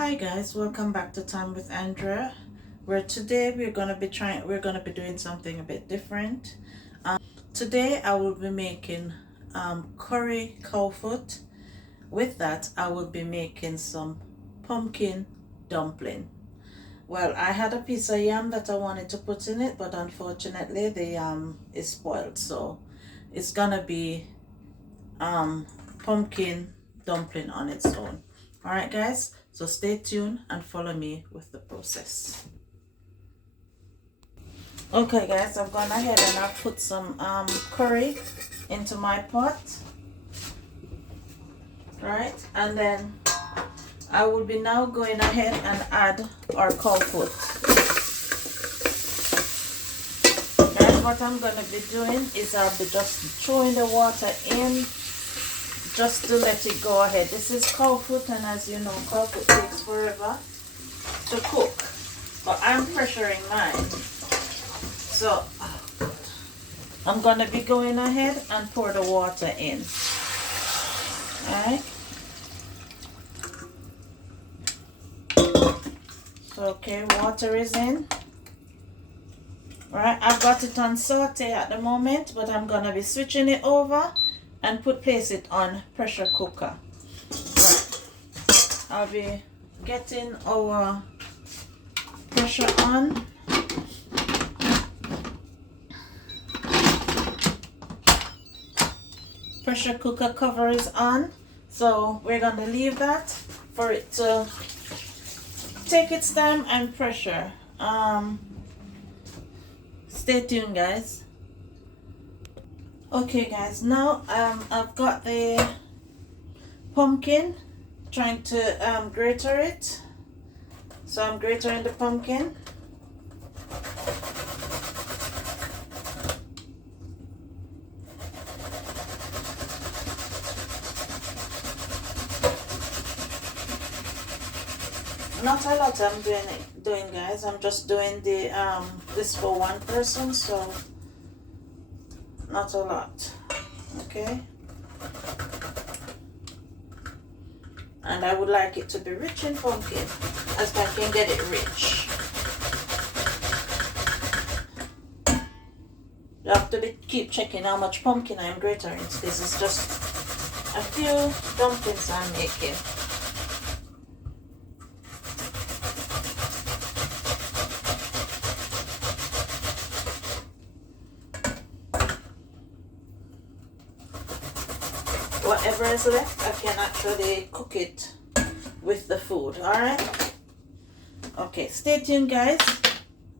Hi guys, welcome back to Time with Andrea. Where today we're gonna be doing something a bit different. Today I will be making curry cowfoot. With that, I will be making some pumpkin dumpling. Well, I had a piece of yam that I wanted to put in it, but unfortunately the yam is spoiled, so it's gonna be pumpkin dumpling on its own. All right, guys, so stay tuned and follow me with the process. Okay, guys, I've gone ahead and I've put some curry into my pot. Right, and then I will be now going ahead and add our cowfoot. Guys, what I'm going to be doing is I'll be just throwing the water in just to let it go ahead. This is cowfoot, and as you know, cowfoot takes forever to cook, but I'm pressuring mine. So I'm going to be going ahead and pour the water in. Alright. So okay, water is in. Alright, I've got it on saute at the moment, but I'm gonna be switching it over and place it on pressure cooker. Right. I'll be getting our pressure on. Pressure cooker cover is on, so we're gonna leave that for it to take its time and pressure. Stay tuned, guys. Okay, guys, now I've got the pumpkin, trying to grater it. So I'm gratering the pumpkin. Not a lot I'm doing, guys. I'm just doing the this for one person, so not a lot. Okay. And I would like it to be rich in pumpkin, as I can get it rich. You have to keep checking how much pumpkin I'm gratering. This is just a few dumplings I'm making. Whatever is left, I can actually cook it with the food. Alright? Okay, stay tuned, guys,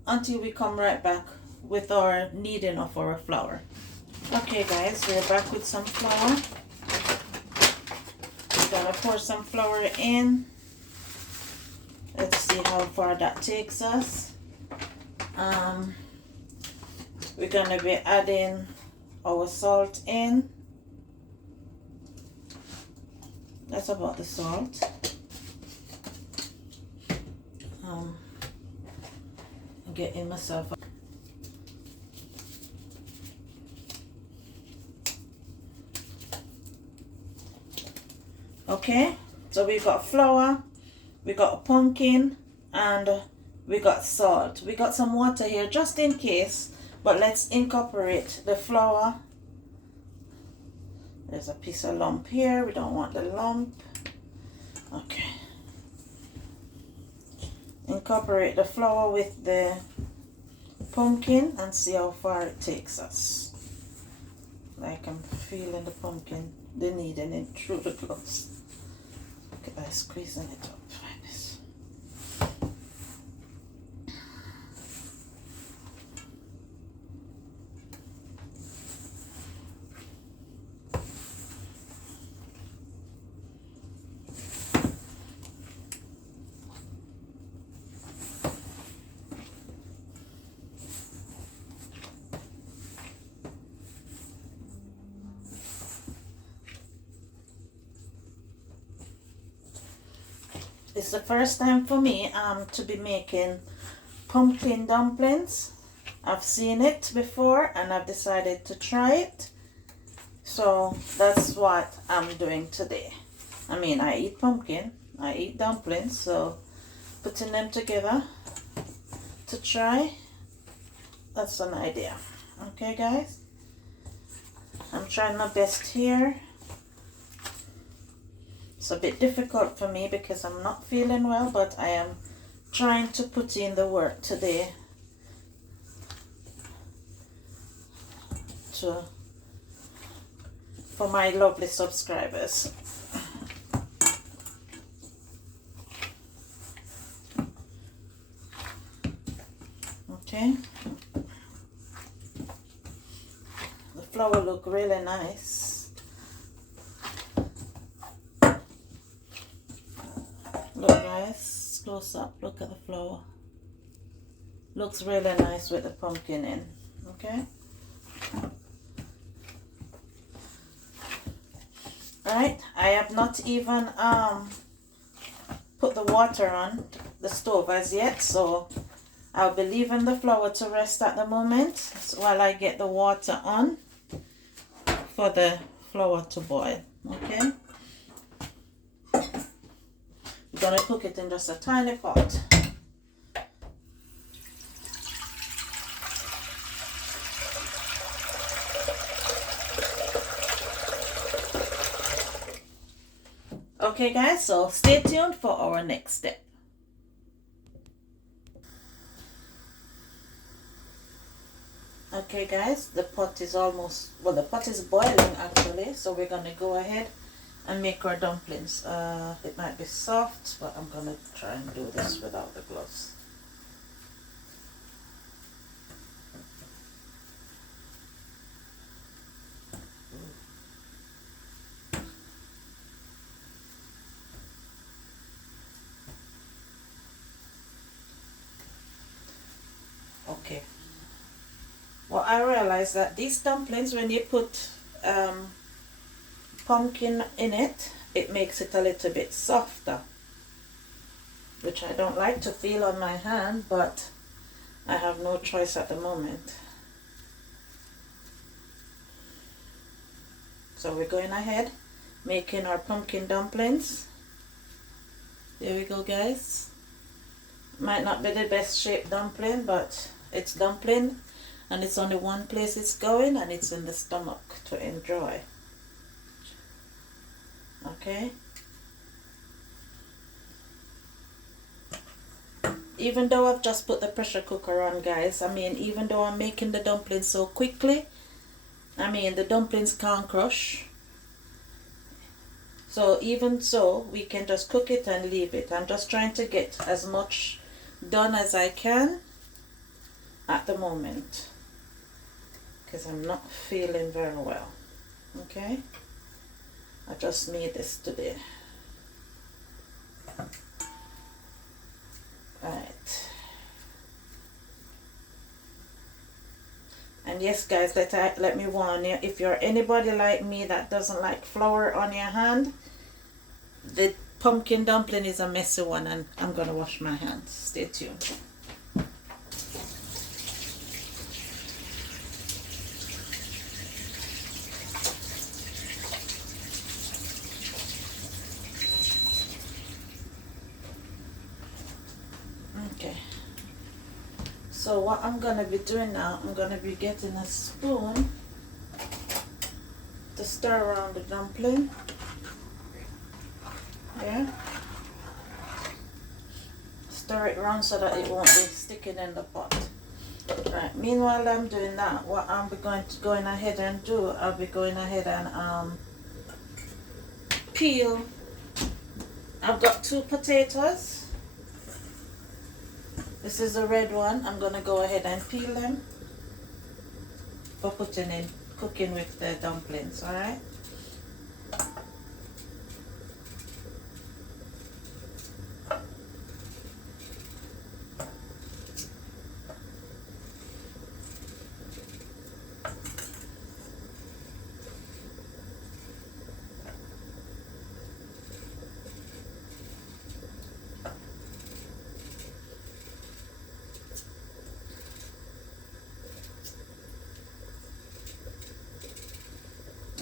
until we come right back with our kneading of our flour. Okay, guys, we're back with some flour. We're gonna pour some flour in. Let's see how far that takes us. We're gonna be adding our salt in. That's about the salt. Getting myself. Okay, so we got flour, we got a pumpkin, and we got salt. We got some water here just in case, but let's incorporate the flour. There's a piece of lump here. We don't want the lump. Okay. Incorporate the flour with the pumpkin and see how far it takes us. Like I'm feeling the pumpkin, the kneading it through the gloves. Okay, by squeezing it up like this. It's the first time for me to be making pumpkin dumplings. I've seen it before and I've decided to try it. So that's what I'm doing today. I mean, I eat pumpkin. I eat dumplings, so putting them together to try, that's an idea. Okay guys, I'm trying my best here. It's a bit difficult for me because I'm not feeling well, but I am trying to put in the work today for my lovely subscribers. Okay, the flower look really nice. Look guys, close up, look at the flower. Looks really nice with the pumpkin in. Okay, alright, I have not even put the water on the stove as yet, so I'll be leaving the flour to rest at the moment while I get the water on for the flour to boil. Okay, we're gonna cook it in just a tiny pot. Okay guys, so stay tuned for our next step. Okay guys, the pot is almost, well, the pot is boiling actually, so we're gonna go ahead and make our dumplings. It might be soft, but I'm gonna try and do this without the gloves. Okay. Well, I realized that these dumplings, when you put pumpkin in it, it makes it a little bit softer, which I don't like to feel on my hand, but I have no choice at the moment. So we're going ahead making our pumpkin dumplings. There we go guys. Might not be the best shaped dumpling, but it's dumpling, and it's only one place it's going, and it's in the stomach to enjoy. Okay, even though I've just put the pressure cooker on guys, I mean, even though I'm making the dumplings so quickly, I mean, the dumplings can't crush. So even so, we can just cook it and leave it. I'm just trying to get as much done as I can at the moment because I'm not feeling very well. Okay, I just made this today. Right. And yes guys, let me warn you, if you're anybody like me that doesn't like flour on your hand, the pumpkin dumpling is a messy one, and I'm gonna wash my hands. Stay tuned. Okay, so what I'm gonna be doing now, I'm gonna be getting a spoon to stir around the dumpling. Yeah, stir it around so that it won't be sticking in the pot. Right, meanwhile I'm doing that, what I'm going ahead and do, I'll be going ahead and peel. I've got 2 potatoes. This is the red one. I'm gonna go ahead and peel them for putting in, cooking with the dumplings. All right.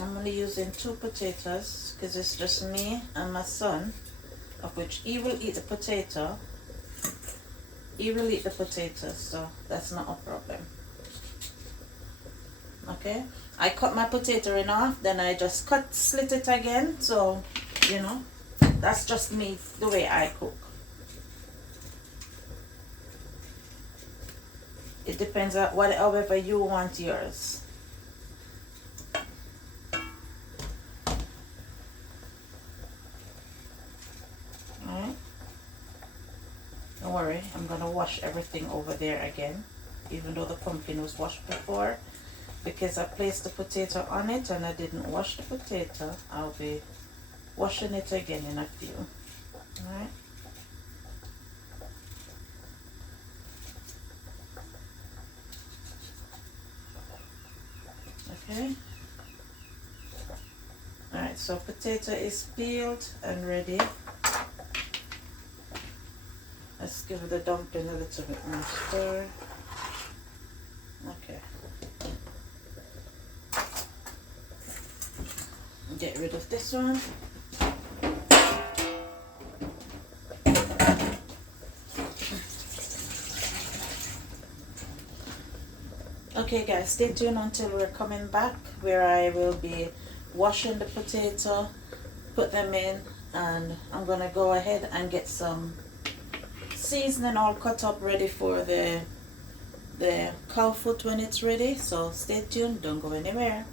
I'm only using 2 potatoes because it's just me and my son, of which he will eat the potato. He will eat the potatoes, so that's not a problem. Okay, I cut my potato in half, then I just slit it again, so you know, that's just me, the way I cook. It depends on however you want yours. Alright. Don't worry, I'm gonna wash everything over there again, even though the pumpkin was washed before, because I placed the potato on it and I didn't wash the potato. I'll be washing it again in a few. Alright. Okay. Alright, so potato is peeled and ready. Let's give the dumpling a little bit more stir. Okay. Get rid of this one. Okay guys, stay tuned until we're coming back, where I will be washing the potato, put them in, and I'm gonna go ahead and get some seasoning all cut up ready for the cow foot when it's ready. So stay tuned, don't go anywhere.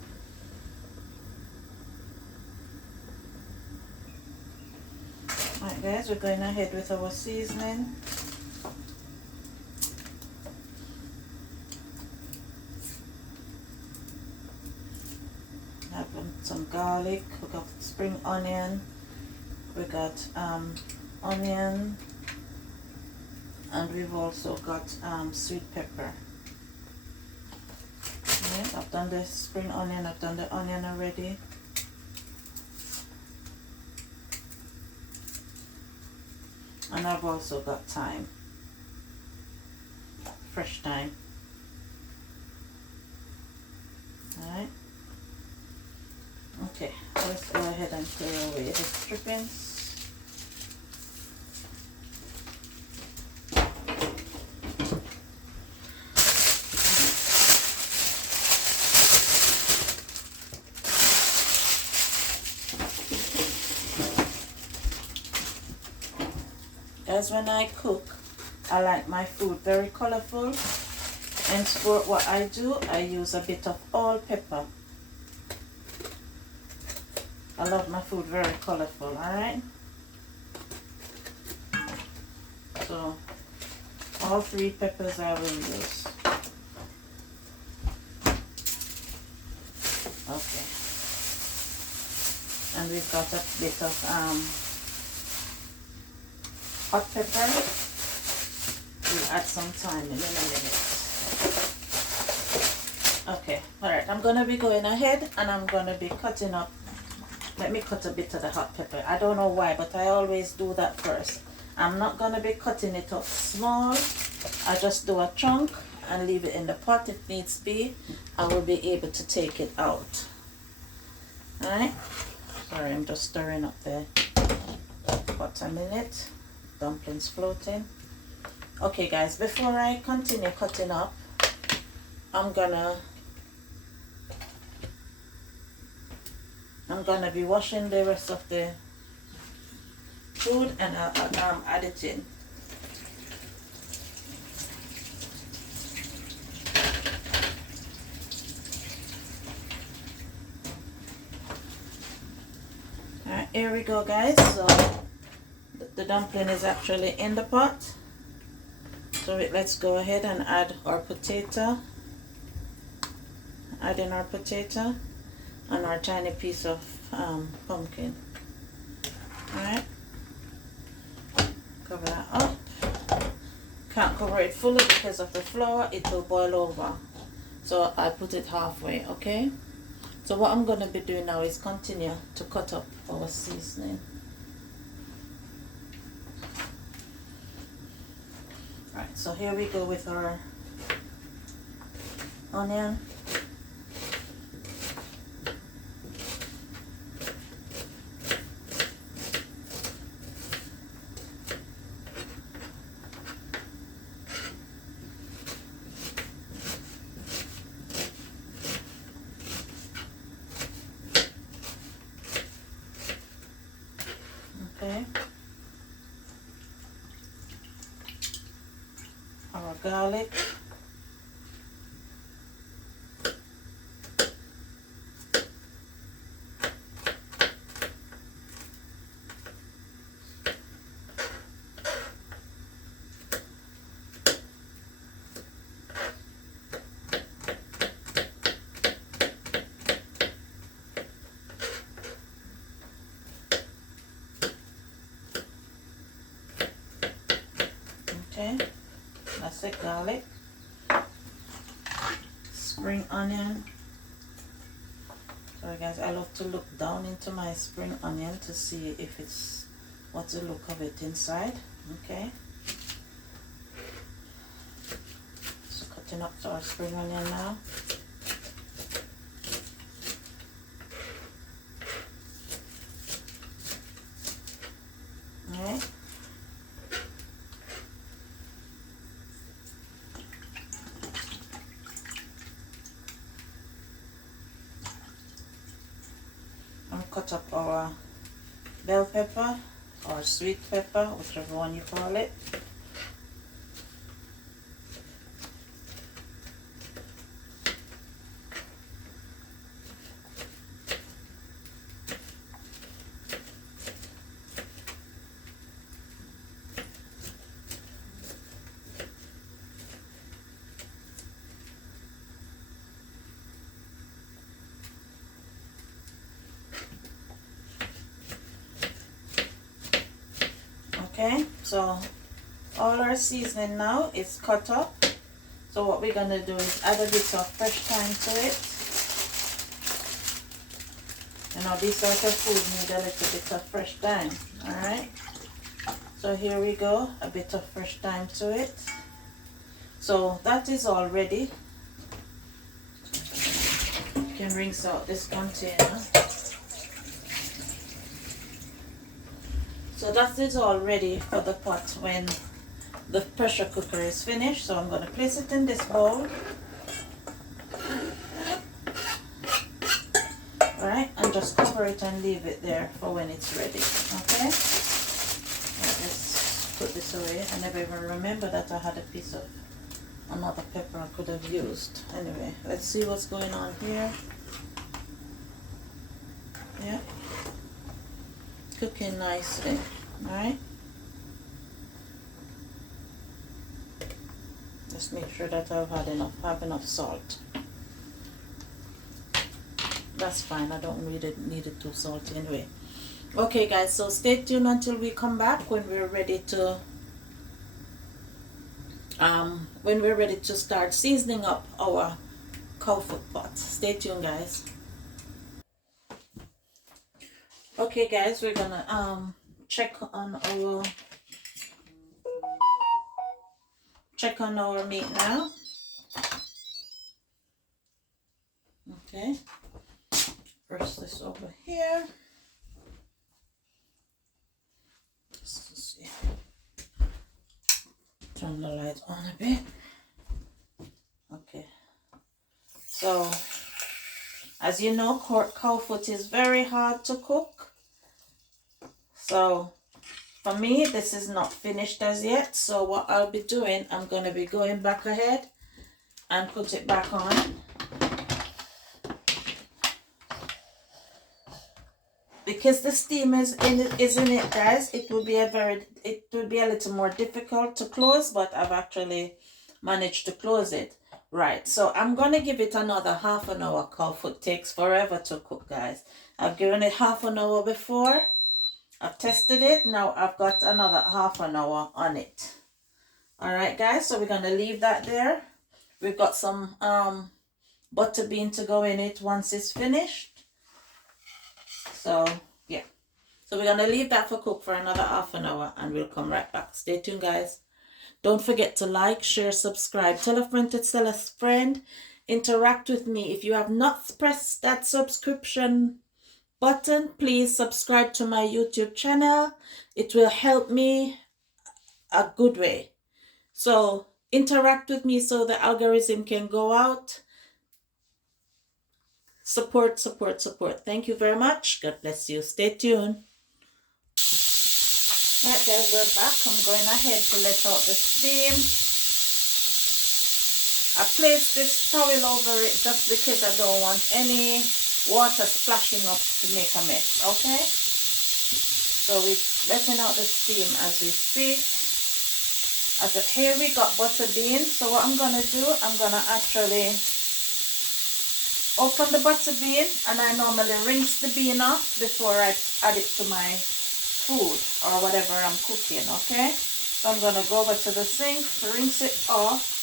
Alright guys, we're going ahead with our seasoning. Have some garlic, we got spring onion, we got onion, and we've also got sweet pepper. Okay, I've done the spring onion, I've done the onion already. And I've also got thyme, fresh thyme. Alright. Okay, let's go ahead and clear away the strippings. As when I cook, I like my food very colorful, and for what I do, I use a bit of all pepper. I love my food very colorful, alright? So, all 3 peppers I will use. Okay. And we've got a bit of hot pepper. We'll add some thyme in a minute. Okay, alright, I'm gonna be going ahead and I'm gonna be cutting up. Let me cut a bit of the hot pepper. I don't know why, but I always do that first. I'm not gonna be cutting it up small. I just do a chunk and leave it in the pot if needs be. I will be able to take it out. Alright, sorry, I'm just stirring up the pot a minute. Dumplings floating. Okay guys, before I continue cutting up, I'm gonna be washing the rest of the food and I'll add it in. Alright, here we go guys. So the dumpling is actually in the pot. So let's go ahead and add our potato. Add in our potato and our tiny piece of pumpkin. Alright. Cover that up. Can't cover it fully because of the flour, it will boil over. So I put it halfway, okay? So what I'm going to be doing now is continue to cut up our seasoning. Alright, so here we go with our onion. our garlic. Okay, that's it, garlic. Spring onion. Sorry guys, I love to look down into my spring onion to see if it's what's the look of it inside. Okay, so cutting up to our spring onion now. Alright, and cut up our bell pepper or sweet pepper, whichever one you call it. Okay, so all our seasoning now is cut up. So what we're gonna do is add a bit of fresh thyme to it. You know, this sort of food need a little bit of fresh thyme. Alright, so here we go, a bit of fresh thyme to it. So that is all ready. You can rinse out this container. So that is all ready for the pot when the pressure cooker is finished. So I'm going to place it in this bowl. Alright, and just cover it and leave it there for when it's ready. Okay? Let's put this away. I never even remember that I had a piece of another pepper I could have used. Anyway, let's see what's going on here. Yeah. Cooking nicely. Alright. Just make sure that I've had have enough salt. That's fine, I don't really need it too salty anyway. Okay guys, so stay tuned until we come back when we're ready to start seasoning up our cowfoot pot. Stay tuned guys. Okay guys, we're gonna check on our meat now. Okay, press this over here. Let's see. Turn the light on a bit. Okay, so as you know, cowfoot is very hard to cook. So for me, this is not finished as yet. So what I'll be doing, I'm going to be going back ahead and put it back on. Because the steam is in it, guys, it will be a little more difficult to close, but I've actually managed to close it. Right, so I'm going to give it another half an hour. Cowfoot takes forever to cook, guys. I've given it half an hour before. I've tested it. Now I've got another half an hour on it. Alright guys, so we're going to leave that there. We've got some butter bean to go in it once it's finished. So yeah, so we're going to leave that for cook for another half an hour and we'll come right back. Stay tuned guys. Don't forget to like, share, subscribe, tell a friend to tell a friend, interact with me. If you have not pressed that subscription button, please subscribe to my YouTube channel. It will help me a good way. So interact with me so the algorithm can go out. Support, support, support. Thank you very much. God bless you. Stay tuned. Right guys, we're back. I'm going ahead to let out the steam. I place this towel over it just because I don't want any water splashing up to make a mess, okay? So we're letting out the steam as we speak. Here we got butter beans. So what I'm gonna do, I'm gonna actually open the butter bean, and I normally rinse the bean off before I add it to my food or whatever I'm cooking, okay? So I'm gonna go over to the sink, rinse it off.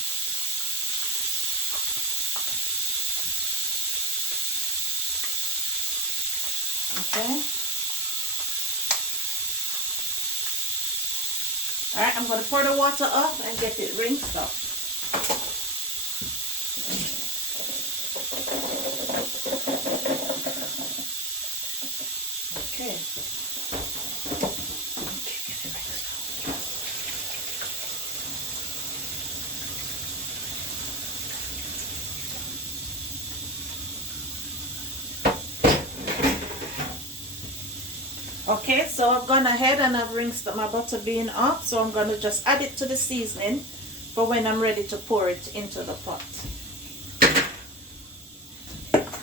Okay. Alright, I'm gonna pour the water off and get it rinsed off. Okay. Okay, so I've gone ahead and I've rinsed my butter bean off, so I'm going to just add it to the seasoning for when I'm ready to pour it into the pot.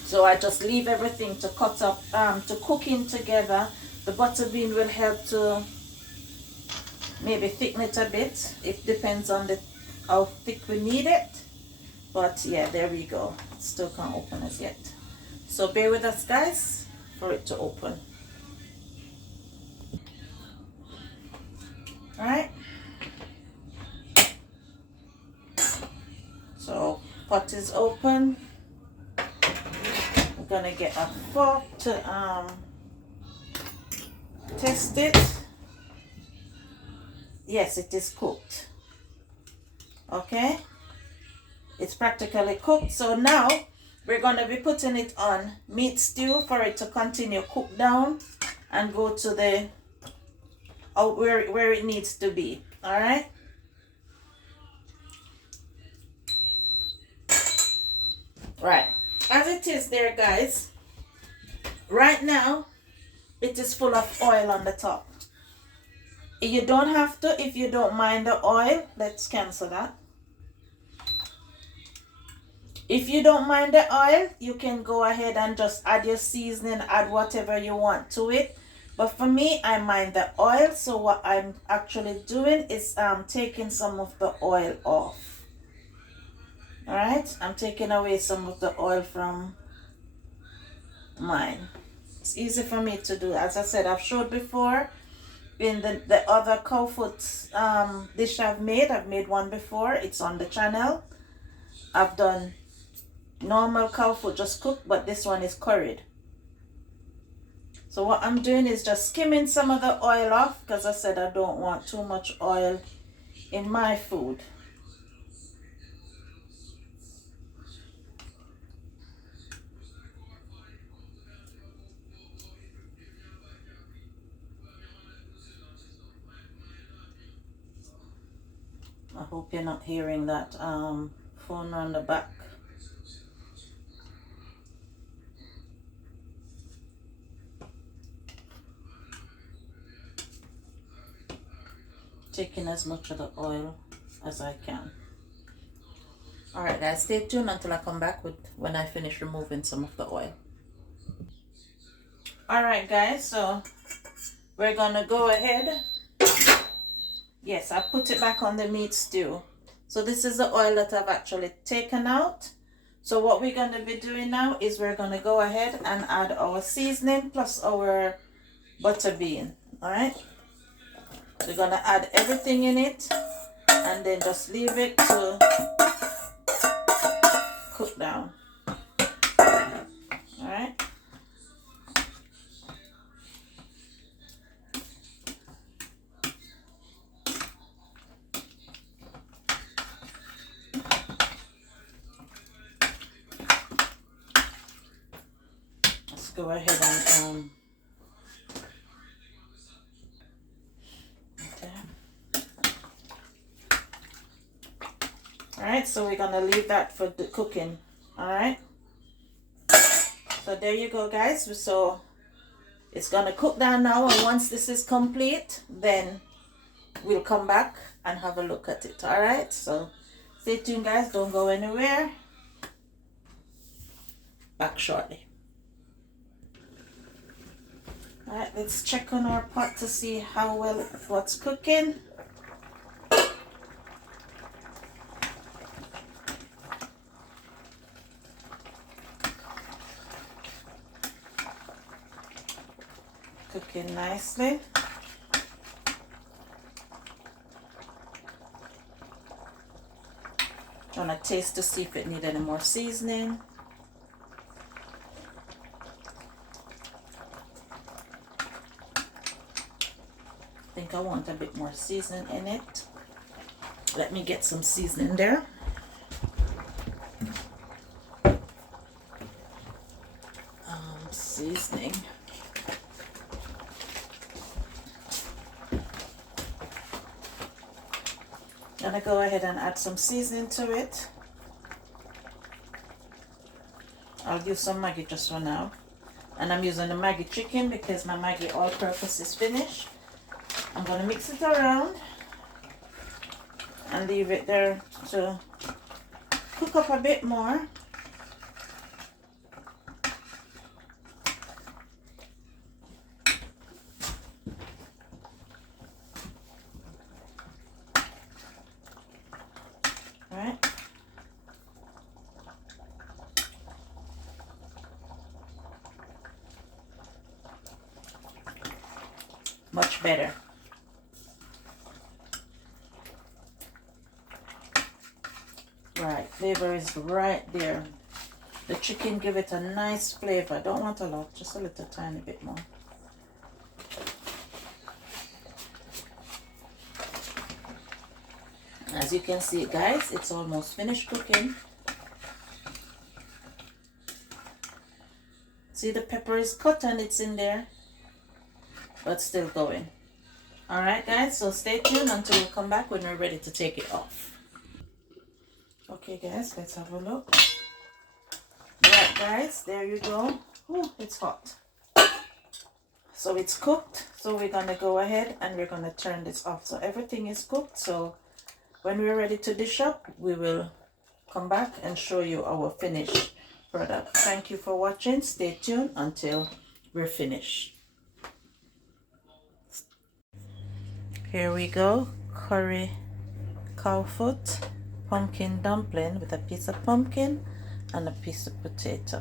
So I just leave everything to cut up, to cook in together. The butter bean will help to maybe thicken it a bit. It depends on how thick we need it. But yeah, there we go. It still can't open as yet. So bear with us, guys, for it to open. Alright, so pot is open. I'm gonna get a fork to test it. Yes, it is cooked. Okay, it's practically cooked. So now we're gonna be putting it on meat stew for it to continue cook down and go to the where it needs to be. All right, right, as it is there, guys, right now it is full of oil on the top. You don't have to if you don't mind the oil. Let's cancel that. If you don't mind the oil, you can go ahead and just add your seasoning, add whatever you want to it. But for me, I mind the oil, so what I'm actually doing is taking some of the oil off. All right, I'm taking away some of the oil from mine. It's easy for me to do. As I said, I've showed before in the other cowfoot dish I've made one before. It's on the channel. I've done normal cowfoot just cooked, but this one is curried. So what I'm doing is just skimming some of the oil off, because I said I don't want too much oil in my food. I hope you're not hearing that phone on the back. Taking as much of the oil as I can. All right, guys, stay tuned until I come back with when I finish removing some of the oil. All right, guys, so we're gonna go ahead. Yes, I put it back on the meat stew. So this is the oil that I've actually taken out. So what we're gonna be doing now is we're gonna go ahead and add our seasoning plus our butter bean. All right. We're gonna add everything in it and then just leave it to cook down. All right. Let's go ahead and Alright, so we're gonna leave that for the cooking. Alright, so there you go, guys. So it's gonna cook down now, and once this is complete, then we'll come back and have a look at it. Alright, so Stay tuned, guys. Don't go anywhere. Back shortly. Alright, let's check on our pot to see how well what's cooking. Cooking nicely. Trying to taste to see if it needs any more seasoning. I think I want a bit more seasoning in it. Let me get some seasoning there. Seasoning. Gonna go ahead and add some seasoning to it. I'll use some Maggi just for now. And I'm using the Maggi chicken because my Maggi all-purpose is finished. I'm gonna mix it around and leave it there to cook up a bit more. Right. Much better. Right, flavor is right there. The chicken give it a nice flavor. I don't want a lot, just a little tiny bit more. As you can see, guys, it's almost finished cooking. See, the pepper is cut and it's in there, but still going. All right, guys, so stay tuned until we come back when we're ready to take it off. Okay, guys, let's have a look. Right, guys, there you go. Oh, it's hot. So it's cooked. So we're gonna go ahead and we're gonna turn this off. So everything is cooked. So when we're ready to dish up, we will come back and show you our finished product. Thank you for watching. Stay tuned until we're finished. Here we go. Curry cowfoot pumpkin dumpling with a piece of pumpkin and a piece of potato.